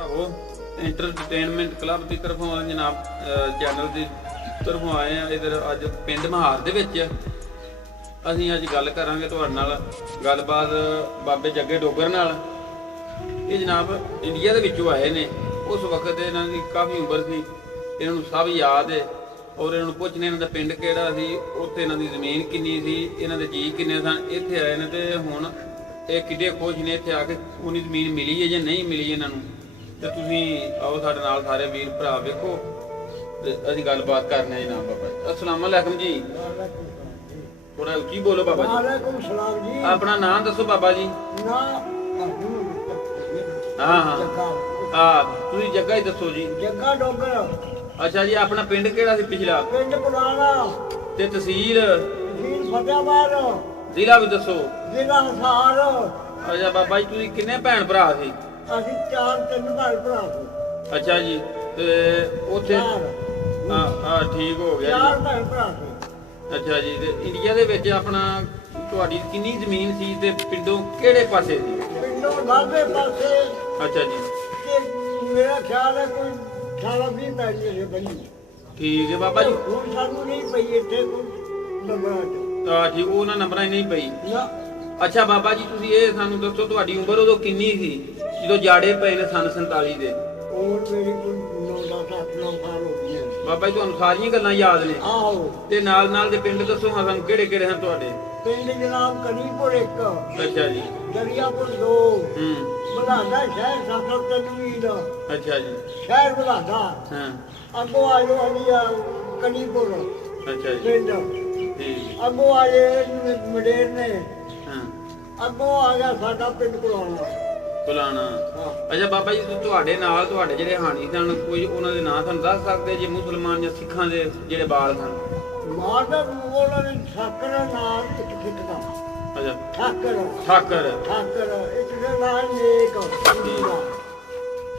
ਭਰਾਵੋ entertainment club ਦੀ ਤਰਫੋਂ ਜਨਾਬ ਚੈਨਲ ਦੀ ਤਰਫੋਂ ਆਏ ਆ ਇਧਰ ਅੱਜ ਪਿੰਡ ਮਹਾਰ ਦੇ ਵਿੱਚ। ਅਸੀਂ ਅੱਜ ਗੱਲ ਕਰਾਂਗੇ ਤੁਹਾਡੇ ਨਾਲ ਗੱਲਬਾਤ ਬਾਬੇ ਜੱਗੇ ਡੋਗਰ ਨਾਲ। ਇਹ ਜਨਾਬ ਇੰਡੀਆ ਦੇ ਵਿੱਚੋਂ ਆਏ ਨੇ। ਉਸ ਵਕਤ ਇਹਨਾਂ ਦੀ ਕਾਫੀ ਉਮਰ ਸੀ, ਇਹਨਾਂ ਨੂੰ ਸਭ ਯਾਦ ਹੈ। ਔਰ ਇਹਨਾਂ ਨੂੰ ਪੁੱਛਣੇ ਇਹਨਾਂ ਦਾ ਪਿੰਡ ਕਿਹੜਾ ਸੀ, ਉੱਥੇ ਇਹਨਾਂ ਦੀ ਜ਼ਮੀਨ ਕਿੰਨੀ ਸੀ, ਇਹਨਾਂ ਦੇ ਜੀ ਕਿੰਨੇ ਸਨ। ਇੱਥੇ ਆਏ ਨੇ ਤੇ ਹੁਣ ਇਹ ਕਿੱਡੇ ਖੁਸ਼ ਨੇ ਇੱਥੇ ਆ ਕੇ ਉਨੀ ਜ਼ਮੀਨ ਮਿਲੀ ਹੈ ਜਾਂ ਨਹੀਂ ਮਿਲੀ ਇਹਨਾਂ ਨੂੰ। ਤੇ ਤੁਸੀਂ ਆਓ ਸਾਡੇ ਨਾਲ ਸਾਰੇ ਵੀਰ ਭਰਾ ਵੇਖੋ ਤੇ ਅਸੀਂ ਗੱਲਬਾਤ ਕਰਨੇ ਆ ਜਨਾਬ। ਬਾਬਾ ਜੀ अस्सलाम वालेकुम जी, थोड़ा ਉੱਚੀ ਬੋਲੋ ਬਾਬਾ ਜੀ। वालेकुम सलाम जी। ਆਪਣਾ ਨਾਮ ਦੱਸੋ ਬਾਬਾ ਜੀ। ना ਹਾਂ ਹਾਂ ਤੁਸੀਂ ਜੱਗਾ ਹੀ ਦੱਸੋ ਜੀ। जग्गा डोगर ਅੱਛਾ ਜੀ, ਆਪਣਾ ਪਿੰਡ ਕਿਹੜਾ ਸੀ ਪਿਛਲਾ पिंड पुराना ਤੇ ਤਹਿਸੀਲ तहसील फतेहाबाद ਜ਼ਿਲ੍ਹਾ ਵੀ ਦੱਸੋ। जिला हिसार। ਅੱਛਾ ਬਾਬਾ ਜੀ, ਤੁਸੀਂ ਕਿੰਨੇ ਭੈਣ ਭਰਾ ਸੀ? ਅਸੀਂ 4-3 ਭਾਈ ਭਰਾ ਸੀ। ਅੱਛਾ ਜੀ, ਤੇ ਉੱਥੇ ਹਾਂ ਠੀਕ ਹੋ ਗਿਆ 4 ਭਾਈ ਭਰਾ ਸੀ। ਜੀ। ਅੱਛਾ ਜੀ, ਤੇ ਇੰਡੀਆ ਦੇ ਵਿੱਚ ਆਪਣਾ ਤੁਹਾਡੀ ਕਿੰਨੀ ਜ਼ਮੀਨ ਸੀ ਤੇ ਪਿੰਡੋਂ ਕਿਹੜੇ ਪਾਸੇ ਸੀ? ਪਿੰਡੋਂ ਬਾਹਰਲੇ ਪਾਸੇ ਅੱਛਾ ਜੀ, ਤੇ ਮੇਰਾ ਖਿਆਲ ਹੈ ਕੋਈ 18-20 ਪੈਲੀ ਹੈ ਬਣੀ। ਠੀਕ ਹੈ ਬਾਬਾ ਜੀ। ਹੁਣ ਸਾਨੂੰ ਨਹੀਂ ਪਈ ਇੱਥੇ ਕੋਈ ਨੰਬਰਾਂ ਚ ਆ ਜੀ, ਉਹਨਾਂ ਨੰਬਰਾਂ 'ਚ ਨਹੀਂ ਪਈ। ਨਾ ਅੱਛਾ ਬਾਬਾ ਜੀ, ਤੁਸੀਂ ਇਹ ਸਾਨੂੰ ਦੱਸੋ ਤੁਹਾਡੀ ਉਮਰ ਉਦੋਂ ਕਿੰਨੀ ਸੀ ਜਦੋਂ ਜਾੜੇ ਪਏ ਨੇ ਸਨ 47 ਦੇ? ਉਹ ਮੇਰੀ ਕੋਈ 9-10 ਸਾਲ ਹੋ ਗਏ। ਬਾਬਾ ਜੀ ਤੁਹਾਨੂੰ ਸਾਰੀਆਂ ਗੱਲਾਂ ਯਾਦ ਨੇ? ਆਹੋ ਤੇ ਨਾਲ ਦੇ ਪਿੰਡ ਦੱਸੋ ਹਾਂ ਸਾਨੂੰ ਕਿਹੜੇ ਕਿਹੜੇ ਹਨ ਤੁਹਾਡੇ? ਪਿੰਡ ਜਨਾਬ ਕਰੀਪੁਰ 1, ਅੱਛਾ ਜੀ। ਦਰਿਆਪੁਰ 2, ਬਲਾਡਾ ਸ਼ਹਿਰ 703 ਮੀਲ। ਅੱਛਾ ਜੀ। ਸ਼ਹਿਰ ਬਲਾਡਾ ਹਾਂ ਅੱਗੋਂ ਆਜੋ ਅਲੀਆ ਕਰੀਪੁਰ ਅੱਛਾ ਜੀ, ਪਿੰਡ। ਠੀਕ ਅੱਗੋਂ ਆਏ ਮਡੇਰ ਨੇ। ਹਾਂ ਅੱਗੋਂ ਆ ਗਿਆ ਸਾਡਾ ਪਿੰਡ ਕੁਲਾਣਾ। ਕੁਲਾਣਾ। ਹਾਂ ਅੱਛਾ ਬਾਬਾ ਜੀ, ਤੁਹਾਡੇ ਨਾਲ ਤੁਹਾਡੇ ਜਿਹੜੇ ਹਾਣੀ ਸਨ ਕੋਈ ਉਹਨਾਂ ਦੇ ਨਾਂ ਤੁਹਾਨੂੰ ਦੱਸ ਸਕਦੇ ਜੇ ਮੁਸਲਮਾਨ ਜਾਂ ਸਿੱਖਾਂ ਦੇ ਜਿਹੜੇ ਬਾਲ ਸਨ? ਮਾਰਦਾ ਉਹਨਾਂ ਨੇ ਠਾਕਰ ਨਾਲ ਕਿੱਕਦਾ। ਅੱਛਾ ਠਾਕਰ ਠਾਕਰ। ਠਾਕਰ ਇੱਕ ਦੇ ਨਾਲ ਨੇਕ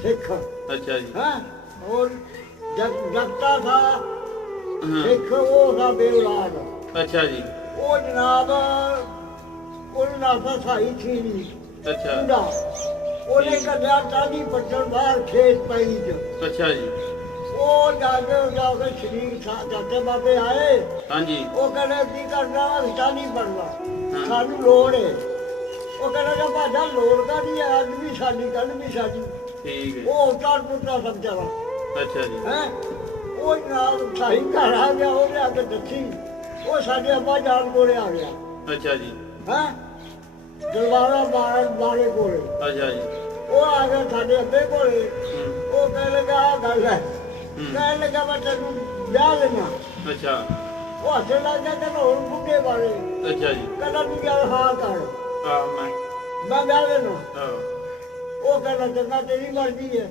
ਸਿੱਖ। ਅੱਛਾ ਜੀ। ਹਾਂ और जगता था ਹਾਂ सिख वो था बेऔलाद। ਅੱਛਾ ਜੀ। वो जनाब उन्हें था साई थी नहीं ਅੱਛਾ मुंडा। उन्हें कहा चाली पट्टन बाहर खेत पैली च। ਅੱਛਾ ਜੀ। वो जाके शरीक चाचे बाबे आए। ਹਾਂਜੀ वो कहने की करना चाली पड़ना हाँ। सानू लोड़ है। वो कहने भाजा लोड़ का नहीं है, अज भी साडी कल भी साडी। ਠੀਕ ਹੈ। वो उतार पुटना सब चला ਅੱਛਾ ਜੀ। है। वो जनाब साई घर आ गया, वो आके दसी वो साडे अब्बा जान कोले आ गया। ਅੱਛਾ ਜੀ। है दरबारा बारे कोले ਅੱਛਾ जी। वो आ गया साडे अब्बे कोले। ਹੂੰ वो कहने लगा आ गल है, कहने लगा मैं तेन ब्याह लेना। ਅੱਛਾ वो हसन लग गया कहना और बुढ़े बारे ਅੱਛਾ जी। कहना तू क्या हाँ कर ਆ ਮੈਂ मैं ब्याह लेना। ਆਹ, वो कहना चंगा तेरी मर्जी है।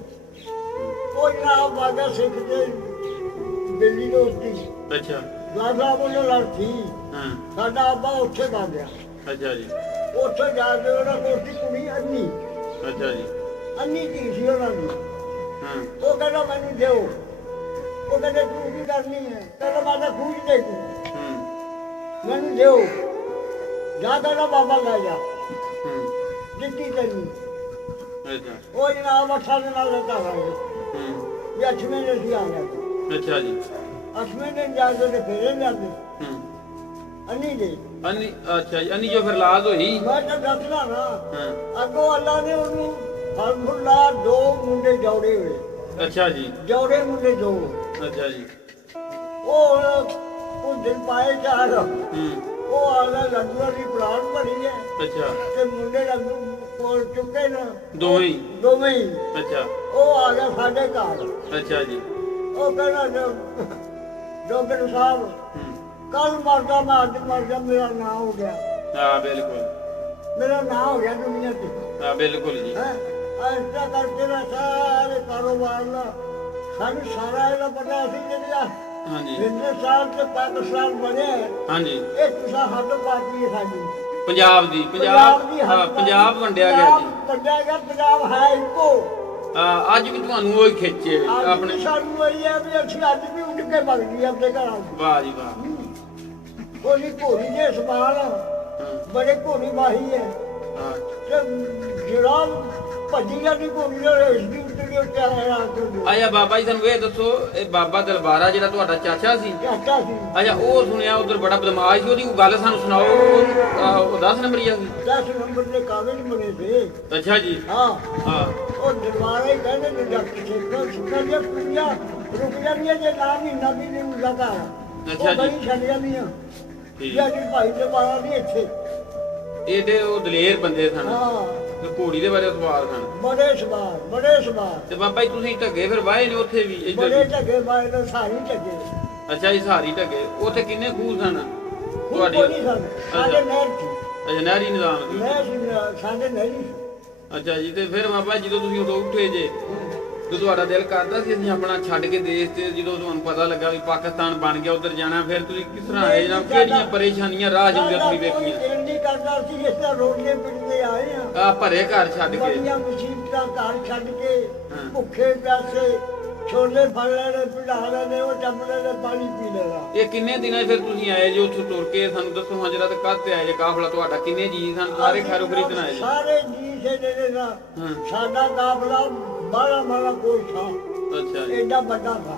वो जनाब आ गया सिख के दिल्ली दोस्ती ਅੱਛਾ दादा बोलो लड़ थी ਹਾਂ साडा अब्बा उत्थे आ गया। ਅੱਛਾ ਜੀ। ਉੱਥੇ ਜਾ ਕੇ ਉਹਨਾਂ ਕੋਲ ਸੀ ਕੁੜੀ ਅੰਨੀ। ਅੱਛਾ ਜੀ। ਅੰਨੀ ਧੀ ਸੀ ਉਹਨਾਂ ਦੀ। ਹਾਂ ਉਹ ਕਹਿੰਦਾ ਮੈਨੂੰ ਦਿਓ। ਉਹ ਕਹਿੰਦੇ ਤੂੰ ਕੀ ਕਰਨੀ ਹੈ? ਕਹਿੰਦਾ ਮੈਂ ਤਾਂ ਖੂਜ ਦੇ ਦੂੰ, ਹੂੰ ਮੈਨੂੰ ਦਿਓ। ਜਾ ਕਹਿੰਦਾ ਬਾਬਾ ਲੈ ਜਾ, ਹੂੰ ਦਿੱਤੀ ਤੈਨੂੰ। ਅੱਛਾ ਉਹ ਜਨਾਬ ਅੱਠਾਂ ਦੇ ਨਾਲ ਲੱਗਾ ਰਹੇ ਹੂੰ ਵੀ 8ਵੇਂ ਦਿਨ ਸੀ ਆ ਗਿਆ। ਅੱਛਾ ਜੀ। 8ਵੇਂ ਦਿਨ ਜਾ ਕੇ ਤੇ ਫੇਰੇ ਲਿਆਂਦੇ ਹੂੰ ਅੰਨੀ ਦੇ। ਅੰਨੀ ਅੱਛਾ ਜੀ। ਅੰਨੀ ਜੋ ਫਿਰ ਲਾਜ ਹੋਈ। ਮੈਂ ਤਾਂ ਦੱਸਣਾ ਨਾ ਹਾਂ ਅੱਗੋਂ ਅੱਲਾ ਨੇ ਉਹਨੂੰ ਫਲਫੁੱਲਾ 2 ਮੁੰਡੇ ਜੋੜੇ ਹੋਏ। ਅੱਛਾ ਜੀ। ਜੋੜੇ ਮੁੰਡੇ 2। ਅੱਛਾ ਜੀ। ਉਹ ਦਿਨ ਪਾਏ 4। ਹੂੰ ਉਹ ਆਲਾ ਲੱਡੂਆਂ ਦੀ ਪਲਾਨ ਬਣੀ ਹੈ ਅੱਛਾ ਤੇ ਮੁੰਡੇ ਲੱਡੂ ਕੋਲ ਚੁੱਕੇ ਨਾ ਦੋਵੇਂ ਹੀ? ਦੋਵੇਂ ਹੀ। ਅੱਛਾ ਉਹ ਆ ਗਿਆ ਸਾਡੇ ਘਰ। ਅੱਛਾ ਜੀ। ਉਹ ਕਹਿੰਦਾ ਡੋਗਰ ਸਾਹਿਬ ਹੂੰ ਕੱਲ ਮਰਦਾ ਮੈਂ ਅੱਜ ਮਰਦਾ, ਮੇਰਾ ਨਾਂ ਹੋ ਗਿਆ। ਹਾਂ ਬਿਲਕੁਲ। ਮੇਰਾ ਨਾਂ ਹੋ ਗਿਆ ਦੁਨੀਆ ਤੇ। ਹਾਂ ਬਿਲकुल ਜੀ। ਹੈ ਐਸਾ ਕਰਕੇ ਨਾ ਸਾਰੇ ਕਾਰੋਬਾਰ ਦਾ ਸਾਨੂੰ ਸਾਰਾ ਇਹਦਾ ਪਤਾ ਸੀ ਜਿਹੜਾ ਹਾਂਜੀ ਹਿੰਦੁਸਤਾਨ ਤੇ ਪਾਕਿਸਤਾਨ ਬਣਿਆ ਹਾਂਜੀ। ਇਹ ਤੁਸਾਂ ਹੱਦ ਪਾਤੀ ਹੈ ਸਾਡੀ ਪੰਜਾਬ ਦੀ ਹਾਂ ਪੰਜਾਬ ਵੰਡਿਆ ਗਿਆ ਜੀ। ਵੰਡਿਆ ਗਿਆ। ਪੰਜਾਬ ਹੈ ਇੱਕੋ। ਅੱਜ ਵੀ ਤੁਹਾਨੂੰ ਉਹ ਹੀ ਖਿੱਚੇ ਆਪਣੇ ਆਪਣੇ। ਸਾਨੂੰ ਇਹ ਹੈ ਵੀ ਅਸੀਂ ਅੱਜ ਵੀ ਉੱਡ ਕੇ ਵਗ ਗਏ ਆਪਣੇ ਘਰਾਂ ਚ। ਵਾਹ ਜੀ ਵਾਹ। ਉਹਦੀ ਘੋੜੀ ਦੇ ਸਵਾਲ ਬੜੇ ਘੋੜੀ ਵਾਹੀ ਹੈ ਹਾਂ ਤੇ ਜਿਹੜਾ ਭੱਜੀ ਜਾਂਦੀ ਘੋੜੀ ਦੇ ਰੇਸ ਦੀ ਉੱਤੇ ਦੇ ਉੱਤੇ ਆਇਆ ਤੋਂ ਆਇਆ ਬਾਬਾ ਜੀ ਸਾਨੂੰ ਇਹ ਦੱਸੋ, ਇਹ ਬਾਬਾ ਦਲਬਾਰਾ ਜਿਹੜਾ ਤੁਹਾਡਾ ਚਾਚਾ ਸੀ, ਚਾਚਾ ਸੀ ਅੱਛਾ ਉਹ ਸੁਣਿਆ ਉਧਰ ਬੜਾ ਬਦਮਾਸ਼ ਸੀ, ਉਹਦੀ ਕੋਈ ਗੱਲ ਸਾਨੂੰ ਸੁਣਾਓ। ਉਹ 10 ਨੰਬਰੀ ਆ ਸੀ? 10 ਨੰਬਰ ਦੇ ਕਾਗਜ਼ ਬਣੇ ਸੀ। ਅੱਛਾ ਜੀ। ਹਾਂ ਹਾਂ ਉਹ ਦਰਬਾਰੇ ਕਹਿੰਦੇ ਨੇ ਡਾਕਟਰ ਸਾਹਿਬ ਸੁਣਿਆ ਜੇ ਕੁੜੀਆਂ ਰੁਕ ਜਾਂਦੀਆਂ ਜੇ ਨਾ ਮਹੀਨਾ ਵੀ ਨਹੀਂ ਲਗਾ ਅੱਛਾ ਜੀ। ਬੜੀ ਛੱਡ ਜਾਂਦੀਆਂ ਠੀਕ। ਜੀ ਭਾਈ ਦੇ ਬਾਰਾ ਨਹੀਂ ਇੱਥੇ ਇਹਦੇ ਉਹ ਦਲੇਰ ਬੰਦੇ ਸਨ ਹਾਂ ਤੇ ਘੋੜੀ ਦੇ ਬਾਰੇ ਸਵਾਲ ਸਨ। ਬੜੇ ਸਵਾਰ ਤੇ ਬਾਬਾ ਜੀ ਤੁਸੀਂ ਢੱਗੇ ਫਿਰ ਵਾਏ ਨੇ ਉੱਥੇ ਵੀ ਇੱਧਰ ਬੜੇ ਵੀ? ਢੱਗੇ ਬਾਏ ਨੇ ਸਾਰੀ ਢੱਗੇ ਅੱਛਾ ਜੀ ਸਾਰੀ ਢੱਗੇ। ਉੱਥੇ ਕਿੰਨੇ ਖੂਹ ਸਨ ਤੁਹਾਡੀ ਤੁਹਾਡੀ? ਸਾਡੇ ਨਹਿਰ ਸੀ ਅੱਛਾ ਨਹਿਰੀ ਨਿਜ਼ਾਮ ਸੀ। ਨਹਿਰ ਸੀ ਸਾਡੇ ਨਹਿਰੀ ਸੀ। ਅੱਛਾ ਜੀ। ਤੇ ਫਿਰ ਬਾਬਾ ਜਦੋਂ ਤੁਸੀਂ ਉਦੋਂ ਉੱਠੇ ਜੇ, ਜਦੋਂ ਤੁਹਾਡਾ ਦਿਲ ਕਰਦਾ ਸੀ ਅਸੀਂ ਆਪਣਾ ਛੱਡ ਕੇ ਦੇਸ਼ ਤੇ, ਜਦੋਂ ਤੁਹਾਨੂੰ ਪਤਾ ਲੱਗਾ ਵੀ ਪਾਕਿਸਤਾਨ ਬਣ ਗਿਆ ਉੱਧਰ ਜਾਣਾ, ਫਿਰ ਤੁਸੀਂ ਕਿਸ ਤਰ੍ਹਾਂ ਆਏ ਜਾਂ ਕਿਹੜੀਆਂ ਪਰੇਸ਼ਾਨੀਆਂ ਰਾਹ ਜਾਂਦੇ ਤੁਸੀਂ ਵੇਖੀਆਂ? ਦਿਲ ਨਹੀਂ ਕਰਦਾ ਸੀ ਇਸ ਤਰ੍ਹਾਂ ਰੋਡੇ ਪਿੱਟਦੇ ਆਏ ਆ ਆ ਭਰੇ ਘਰ ਛੱਡ ਕੇ। ਬੜੀਆਂ ਮੁਸੀਬਤਾਂ ਘਰ ਛੱਡ ਕੇ ਹਾਂ। ਭੁੱਖੇ ਪਿਆਸੇ ਛੋਲੇ ਫੜ ਲੈਣੇ ਪਿਲਾ ਲੈਣੇ ਉਹ ਚੱਪਲੇ ਦੇ ਪਾਣੀ ਪੀ ਲੈਣਾ। ਇਹ ਕਿੰਨੇ ਦਿਨਾਂ 'ਚ ਫਿਰ ਤੁਸੀਂ ਆਏ ਜੋ ਉੱਥੋਂ ਤੁਰ ਕੇ? ਸਾਨੂੰ ਦੱਸੋ ਹਾਂ ਜਰਾ। ਤੇ ਕਦ ਤੇ ਆਏ ਜੇ ਕਾਫਲਾ ਤੁਹਾਡਾ? ਕਿੰਨੇ ਜੀ ਸਨ? ਸਾਰੇ ਖਾਰੋ ਖਰੀਦਣ ਆਏ ਜੀ? ਸਾਰੇ ਜੀ ਸੇ ਦੇ ਨਾਲ ਹਾਂ। ਸਾਡਾ ਕਾਫਲਾ ਬਾਲਾ ਕੋਈ ਥਾ ਅੱਛਾ ਜੀ। ਐਡਾ ਵੱਡਾ ਥਾ।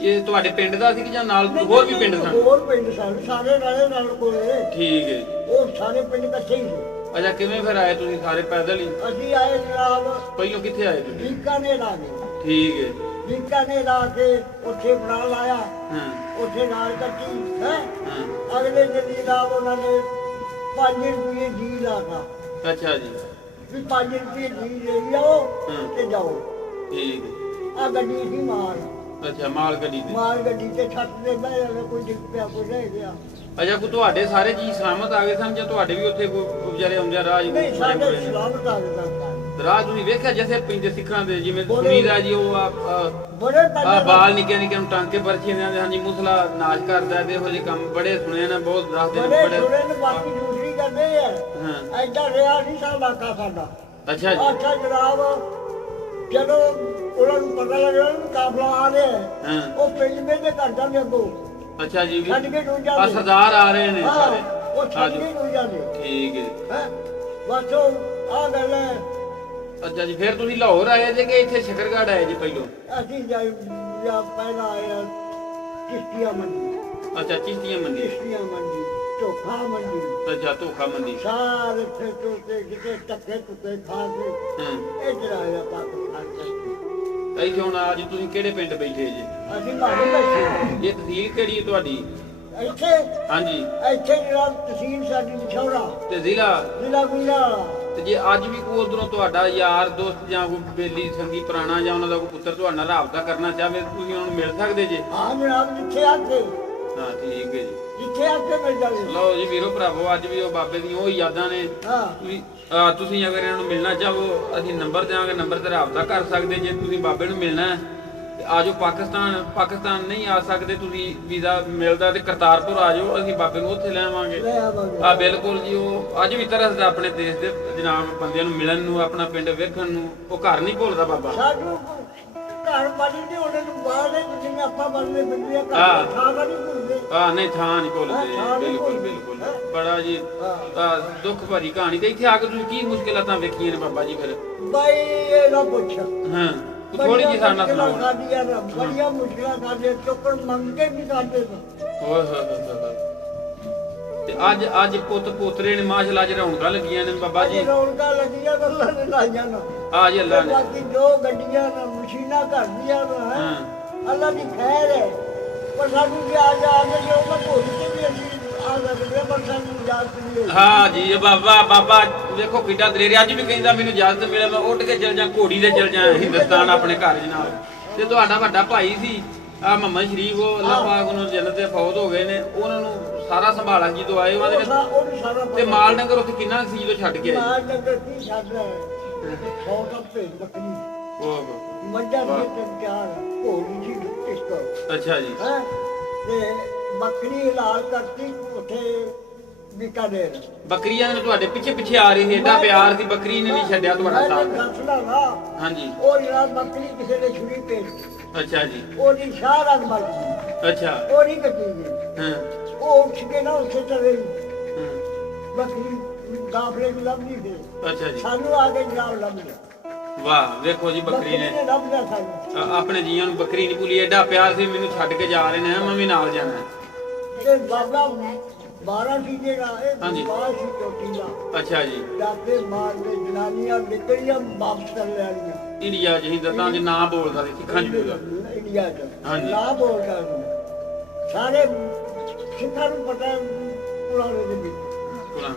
ਇਹ ਤੁਹਾਡੇ ਪਿੰਡ ਦਾ ਸੀ ਕਿ ਜਾਂ ਨਾਲ ਹੋਰ ਵੀ ਪਿੰਡ ਸਨ? ਹੋਰ ਪਿੰਡ ਸਨ ਸਾਰੇ ਨਾਲ ਕੋਲੇ। ਠੀਕ ਹੈ। ਉਹ ਸਾਰੇ ਪਿੰਡ ਇਕੱਠੇ ਹੀ ਸੀ। ਅੱਛਾ ਕਿਵੇਂ ਫਿਰ ਆਏ ਤੁਸੀਂ ਸਾਰੇ ਪੈਦਲ ਹੀ? ਅਸੀਂ ਆਏ ਜਨਾਬ ਪਹਿਲੋਂ ਕਿੱਥੇ ਆਏ ਤੁਸੀਂ? ਬੀਕਾਨੇਰ ਆ ਗਏ। ਠੀਕ ਹੈ। ਬੀਕਾਨੇਰ ਆ ਕੇ ਉੱਥੇ ਬਣਾ ਲਾਇਆ। ਹਾਂ ਉੱਥੇ ਨਾਲ ਕੱਟੀ ਹੈ। ਹਾਂ। ਅਗਲੇ ਦਿਨ ਜਨਾਬ ਉਹਨਾਂ ਨੇ 5 ਰੁਪਏ ਜੀ ਲਾਤਾ ਅੱਛਾ ਜੀ। ਵੀ 5 ਰੁਪਏ ਜੀ ਲੈ ਜਾਓ ਹਾਂ। ਤੇ ਜਾਓ। ਠੀਕ ਹੈ। ਆ ਗੱਡੀ ਸੀ ਮਾਲ ਅੱਛਾ ਮਾਲ ਗੱਡੀ ਤੇ? ਮਾਲ ਗੱਡੀ ਤੇ ਛੱਤ ਦੇ ਬਹਿ ਜਾਣਾ ਕੋਈ ਡਿੱਗ ਪਿਆ ਕੋਈ ਰਹਿ ਗਿਆ। ਅੱਛਾ ਕੋਈ ਤੁਹਾਡੇ ਸਾਰੇ ਜੀ ਸਲਾਮਤ ਆ ਗਏ ਸਨ ਜਾਂ ਤੁਹਾਡੇ ਵੀ ਉੱਥੇ ਕੋਈ ਵਿਚਾਰੇ ਆਉਂਦੇ ਆ ਰਾਹ ਜੀ? ਨਹੀਂ ਸਾਡੇ ਸਲਾਮਤ ਆ ਗਏ ਰਾਹ ਤੁਸੀਂ ਵੇਖਿਆ ਜੈਸੇ ਪਿੰਡ ਸਿੱਖਾਂ ਦੇ ਜਿਵੇਂ ਸੁਣੀ ਦਾ ਜੀ ਉਹ ਬੜੇ ਆ ਬਾਲ ਨਿੱਕੇ ਨਿੱਕੇ ਨੂੰ ਟਾਂਕੇ ਪਰਚੀ ਦੇ ਹਾਂਜੀ ਮੁਸਲਾ ਨਾਚ ਕਰਦਾ ਤੇ ਇਹੋ ਜਿਹੇ ਕੰਮ ਬੜੇ ਸੁਣੇ ਨੇ ਬਹੁਤ ਦੱਸਦੇ ਨੇ ਬੜੇ ਬੜੇ। ਥੋੜੇ ਨੇ ਬਾਕੀ ਦੂਸਰੀ ਕਰਦੇ ਆ। ਹਾਂ ਐਡਾ ਰਿਹਾ ਨਹੀਂ ਸਾ ਇਲਾਕਾ ਸਾਡਾ। ਅੱਛਾ ਜੀ। ਅੱਛਾ ਜਨਾਬ ਜਦੋਂ ਉਹਨਾਂ ਨੂੰ ਪਤਾ ਲੱਗਿਆ ਕਿ ਕਾਫਲਾ ਆ ਰਿਹਾ ਹੈ, ਹਾਂ ਉਹ ਪਿੰਡ ਦੇ ਘਰ ਜਾਂਦੇ ਅੱਗੋਂ ਅੱਛਾ ਜੀ। ਛੱਡ ਕੇ ਡੁੱਬ ਆ ਜਾਂਦੇ। ਸਰਦਾਰ ਆ ਰਹੇ ਨੇ ਹਾਂ, ਸਾਰੇ? ਉਹ ਛੱਡ ਕੇ ਡੁੱਬ ਜਾਂਦੇ ਠੀਕ ਹੈ। ਹੈ। ਬਸ ਉਹ ਆ ਗੱਲ ਹੈ। ਅੱਛਾ ਜੀ। ਫਿਰ ਤੁਸੀਂ ਲਾਹੌਰ ਆਏ ਜੇ ਕਿ ਇੱਥੇ ਸ਼ਕਰਗੜ੍ਹ ਆਏ ਜੀ ਪਹਿਲੋਂ? ਅਸੀਂ ਜਾਂ ਪਹਿਲਾਂ ਆਇਆ ਕਿਸ਼ਤੀਆਂ ਮੰਡੀ। ਅੱਛਾ ਚਿਸ਼ਤੀਆਂ ਮੰਡੀ। ਕਿਸ਼ਤੀਆਂ ਮੰਡੀ ਧੋਖਾ ਮੰਡੀ ਅੱਛਾ ਧੋਖਾ ਮੰਡੀ। ਸਾਰੇ ਫੇਟੋ ਤੇ ਕਿਤੇ ਟੱਕੇ ਟੁੱਕੇ ਖਾ ਕੇ ਹਾਂ ਇੱਧਰ ਆਇਆ ਪਾਕਿਸਤਾਨ ਤੱਕ। ਇੱਥੇ ਹੁਣ ਅੱਜ ਤੁਸੀਂ ਕਿਹੜੇ ਪਿੰਡ ਬੈਠੇ ਜੀ? ਅਸੀਂ ਮਾਰੇ ਬੈਠੇ ਇਹ ਤਹਿਸੀਲ ਕਿਹੜੀ ਹੈ ਤੁਹਾਡੀ? ਇੱਥੇ ਹਾਂਜੀ। ਇੱਥੇ ਜਿਹੜਾ ਤਹਿਸੀਲ ਸਾਡੀ ਵਿਛੌੜਾ ਤੇ ਜ਼ਿਲ੍ਹਾ? ਜ਼ਿਲ੍ਹਾ ਗੁਜਰਾਵਾਲਾ। ਤੇ ਜੇ ਅੱਜ ਵੀ ਕੋਈ ਉਧਰੋਂ ਤੁਹਾਡਾ ਯਾਰ ਦੋਸਤ ਜਾਂ ਕੋਈ ਬੇਲੀ ਸੰਗੀ ਪੁਰਾਣਾ ਜਾਂ ਉਹਨਾਂ ਦਾ ਕੋਈ ਪੁੱਤਰ ਤੁਹਾਡੇ ਨਾਲ ਰਾਬਤਾ ਕਰਨਾ ਚਾਹਵੇ ਤੁਸੀਂ ਉਹਨਾਂ ਨੂੰ ਮਿਲ ਸਕਦੇ ਜੇ? ਹਾਂ ਜਨਾਬ ਜਿੱਥੇ ਆਖੇ ਹਾਂ ਠੀਕ ਹੈ ਜੀ। ਜਿੱਥੇ ਆਖੇ ਮਿਲ ਜਾਵੇ। ਲਓ ਜੀ ਵੀਰੋ ਭਰਾਵੋ ਅੱਜ ਵੀ ਉਹ ਬਾਬੇ ਦੀਆਂ ਉਹ ਯਾਦਾਂ ਨੇ। ਹਾਂ ਤੁਸੀਂ ਅਗਰ ਇਹਨਾਂ ਨੂੰ ਮਿਲਣਾ ਚਾਹੋ ਅਸੀਂ ਨੰਬਰ ਦਿਆਂਗੇ, ਨੰਬਰ ਤੇ ਰਾਬਤਾ ਕਰ ਸਕਦੇ ਜੇ ਤੁਸੀਂ ਬਾਬੇ ਨੂੰ ਮਿਲਣਾ ਹੈ। ਤੇ ਆਜੋ ਪਾਕਿਸਤਾਨ ਨਹੀਂ ਆ ਸਕਦੇ ਤੁਸੀਂ ਵੀਜ਼ਾ ਮਿਲਦਾ ਤੇ ਕਰਤਾਰਪੁਰ ਆ ਜਾਓ, ਅਸੀਂ ਬਾਬੇ ਨੂੰ ਉੱਥੇ ਲੈ ਆਵਾਂਗੇ। ਲੈ ਆਵਾਂਗੇ। ਆ ਬਿਲਕੁਲ ਜੀ। ਉਹ ਅੱਜ ਵੀ ਤਰਸਦਾ ਆਪਣੇ ਦੇਸ਼ ਦੇ ਜਨਾਬ ਬੰਦਿਆਂ ਨੂੰ ਮਿਲਣ ਨੂੰ, ਆਪਣਾ ਪਿੰਡ ਵੇਖਣ ਨੂੰ। ਉਹ ਘਰ ਨਹੀਂ ਭੁੱਲਦਾ ਬਾਬਾ। ਸਾਨੂੰ ਘਰ ਵਾਲੀ ਨਹੀਂ ਉਹਨੇ ਨੂੰ ਬਾਹਰ ਦੇ ਜਿਵੇਂ ਆਪਾਂ ਬੰਦੇ ਬੰਦੇ ਘਰ ਹਾਂ। ਥਾਂ ਦਾ ਨਹੀਂ ਭੁੱਲਦੇ। ਨਹੀਂ ਥਾਂ ਨਹੀਂ ਹਾਂ, ਭੁੱਲਦੇ। ਥਾਂ ਨਹੀਂ ਬਿਲਕੁਲ ਭੁੱਲਦੇ। ਬਿਲਕੁਲ ਬੜਾ ਜੀ ਹਾਂ। ਦੁੱਖ ਭਰੀ ਕਹਾਣੀ। ਤੇ ਇੱਥੇ ਆ ਕੇ ਤੁਸੀਂ ਕੀ ਮੁਸ਼ਕਿਲਾਂ ਵੇਖੀਆਂ ਨੇ ਬਾਬਾ ਜੀ ਫਿਰ? ਬਾਈ ਇਹ ਨਾ ਪੁੱਛ। ਹਾਂ ਥੋੜੀ ਜੀ ਸਾਡਾ ਸੁਣਾਓ। ਬੜੀਆਂ ਮੁਸ਼ਕਿਲਾਂ ਸਾਡੇ ਚੁੱਕਣ ਮੰਗ ਕੇ ਵੀ ਕਰਦੇ ਨੇ। ਹੋਏ ਹੋਏ ਹੋਏ ਹੋਏ। ਤੇ ਅੱਜ ਪੁੱਤ ਪੋਤਰੇ ਨੇ ਮਾਸ਼ਾਅੱਲਾ ਅੱਜ ਰੌਣਕਾਂ ਲੱਗੀਆਂ ਨੇ ਬਾਬਾ ਜੀ। ਰੌਣਕਾਂ ਲੱਗੀਆਂ ਤਾਂ ਅੱਲਾ ਨੇ ਲਾਈਆਂ ਨਾ। ਆ ਜੀ ਅੱਲਾ ਨੇ। ਬਾਕੀ ਜੋ ਗੱਡੀਆਂ ਨੇ ਮਸ਼ੀਨਾਂ ਘਰ ਦੀਆਂ ਨੇ ਹਾਂ ਅੱਲਾ ਦੀ ਖੈਰ ਹੈ। ਪਰ ਸਾਨੂੰ ਵੀ ਆ ਕੇ ਜੋ ਮੈਂ ਭੁੱਲ ਕੇ ਵੀ ਅਸੀਂ ਆ ਸਕਦੇ ਹਾਂ, ਪਰ ਸਾਨੂੰ ਇਜਾਜ਼ਤ ਨਹੀਂ ਹੋਈ। ਹਾਂ ਜੀ ਇਹ ਬਾਬਾ ਵੇਖੋ ਕਿੱਡਾ ਦਲੇਰ। ਅੱਜ ਵੀ ਕਹਿੰਦਾ ਮੈਨੂੰ ਇਜਾਜ਼ਤ ਮਿਲੇ ਮੈਂ ਉੱਠ ਕੇ ਚਲ ਜਾ, ਘੋੜੀ ਤੇ ਚਲ ਜਾ ਹਿੰਦੁਸਤਾਨ ਆਪਣੇ ਘਰ ਜਨਾਬ। ਤੇ ਤੁਹਾਡਾ ਵੱਡਾ ਭਾਈ ਸੀ ਆ ਮੁਹੰਮਦ ਸ਼ਰੀਫ, ਉਹ ਅੱਲਾਹ ਪਾਕ ਉਹਨੂੰ ਜੰਨਤ ਤੇ ਫੌਤ ਹੋ ਗਏ ਨੇ। ਉਹਨਾਂ ਨੂੰ ਸਾਰਾ ਸੰਭਾਲਾ ਜਦੋਂ ਆਏ ਉਹਨਾਂ ਦੇ। ਉਹਨੂੰ ਸਾਰਾ ਤੇ ਮਾਲ ਡੰਗਰ ਉੱਥੇ ਕਿੰਨਾ ਸੀ ਜਦੋਂ ਛੱਡ ਕੇ ਆਏ? ਮਾਲ ਡੰਗਰ ਕੀ ਛੱਡ ਰਿਹਾ 100 ਤਾਂ ਭੇਡ ਬੱਕਰੀ ਓਹ ਮੱਝਾਂ ਦੇ ਤਿੰਨ ਚਾਰ ਘੋੜੀ ਸੀ ਕਿਸ਼ਤੋ ਅੱਛਾ ਜੀ। ਹੈ। ਤੇ ਬੱਕਰੀ ਹਲਾਲ ਕਰਤੀ ਉੱਥੇ ਬੀਕਾਨੇਰ। ਬੱਕਰੀਆਂ ਨੇ ਤੁਹਾਡੇ ਪਿੱਛੇ ਪਿੱਛੇ ਆ ਰਹੀ ਸੀ, ਏਡਾ ਪਿਆਰ ਸੀ ਬੱਕਰੀ ਨੇ ਨਹੀਂ ਛੱਡਿਆ ਤੁਹਾਡਾ ਸਾਥ। ਦੱਸਦਾ ਨਾ ਹਾਂਜੀ ਉਹ ਜਿਹੜਾ ਬੱਕਰੀ ਕਿਸੇ ਨੇ ਛੁਰੀ ਭੇਜ ਅੱਛਾ ਜੀ। ਉਹਦੀ ਸ਼ਾਹ ਰੰਗ ਮਰ ਗਈ। ਅੱਛਾ ਉਹ ਨਹੀਂ ਕੱਟੀ ਗਈ। ਹਾਂ ਉਹ ਉੱਠ ਕੇ ਨਾ ਉੱਥੇ ਚਲੇ ਗਈ। ਹਾਂ। ਬੱਕਰੀ ਕਾਫਲੇ ਨੂੰ ਲੱਭਦੀ ਫਿਰ ਅੱਛਾ ਜੀ। ਸਾਨੂੰ ਆ ਕੇ ਜਨਾਬ ਲੱਭ ਲਿਆ। ਵਾਹ ਵੇਖੋ ਜੀ ਬੱਕਰੀ ਨੇ ਰੱਬ ਦਾ ਸਾਨੂੰ ਆਪਣੇ ਜੀਆਂ ਨੂੰ ਬੱਕਰੀ ਨਹੀਂ ਭੁੱਲੀ, ਐਡਾ ਪਿਆਰ ਸੀ ਮੈਨੂੰ ਛੱਡ ਕੇ ਜਾ ਰਹੇ ਨੇ, ਮੈਂ ਵੀ ਨਾਲ ਜਾਣਾ। ਤੇ ਬਾਬਾ 12 ਸੀ ਜਿਹੜਾ ਹਾਂਜੀ। ਇਹ ਬਾਹਰ ਸੀ ਚੋਟੀ ਦਾ ਅੱਛਾ ਜੀ, ਡਾਕੇ ਮਾਰ ਕੇ ਜਨਾਨੀਆਂ ਨਿਕਲੀਆਂ ਵਾਪਸ ਕਰ ਲੈਣੀਆਂ ਇੰਡੀਆ ਚ ਹੀ ਦਸਾਂ ਚ ਨਾਂ ਬੋਲਦਾ ਸੀ ਸਿੱਖਾਂ ਚ ਵੀ ਉਹਦਾ। ਇੰਡੀਆ ਚ ਹਾਂਜੀ। ਨਾ ਬੋਲਦਾ ਸੀ। ਸਾਰੇ ਸਿੱਖਾਂ ਨੂੰ ਪਤਾ ਪੁਰਾਣੇ ਦੇ ਵਿੱਚ ਕੁਰਾਨ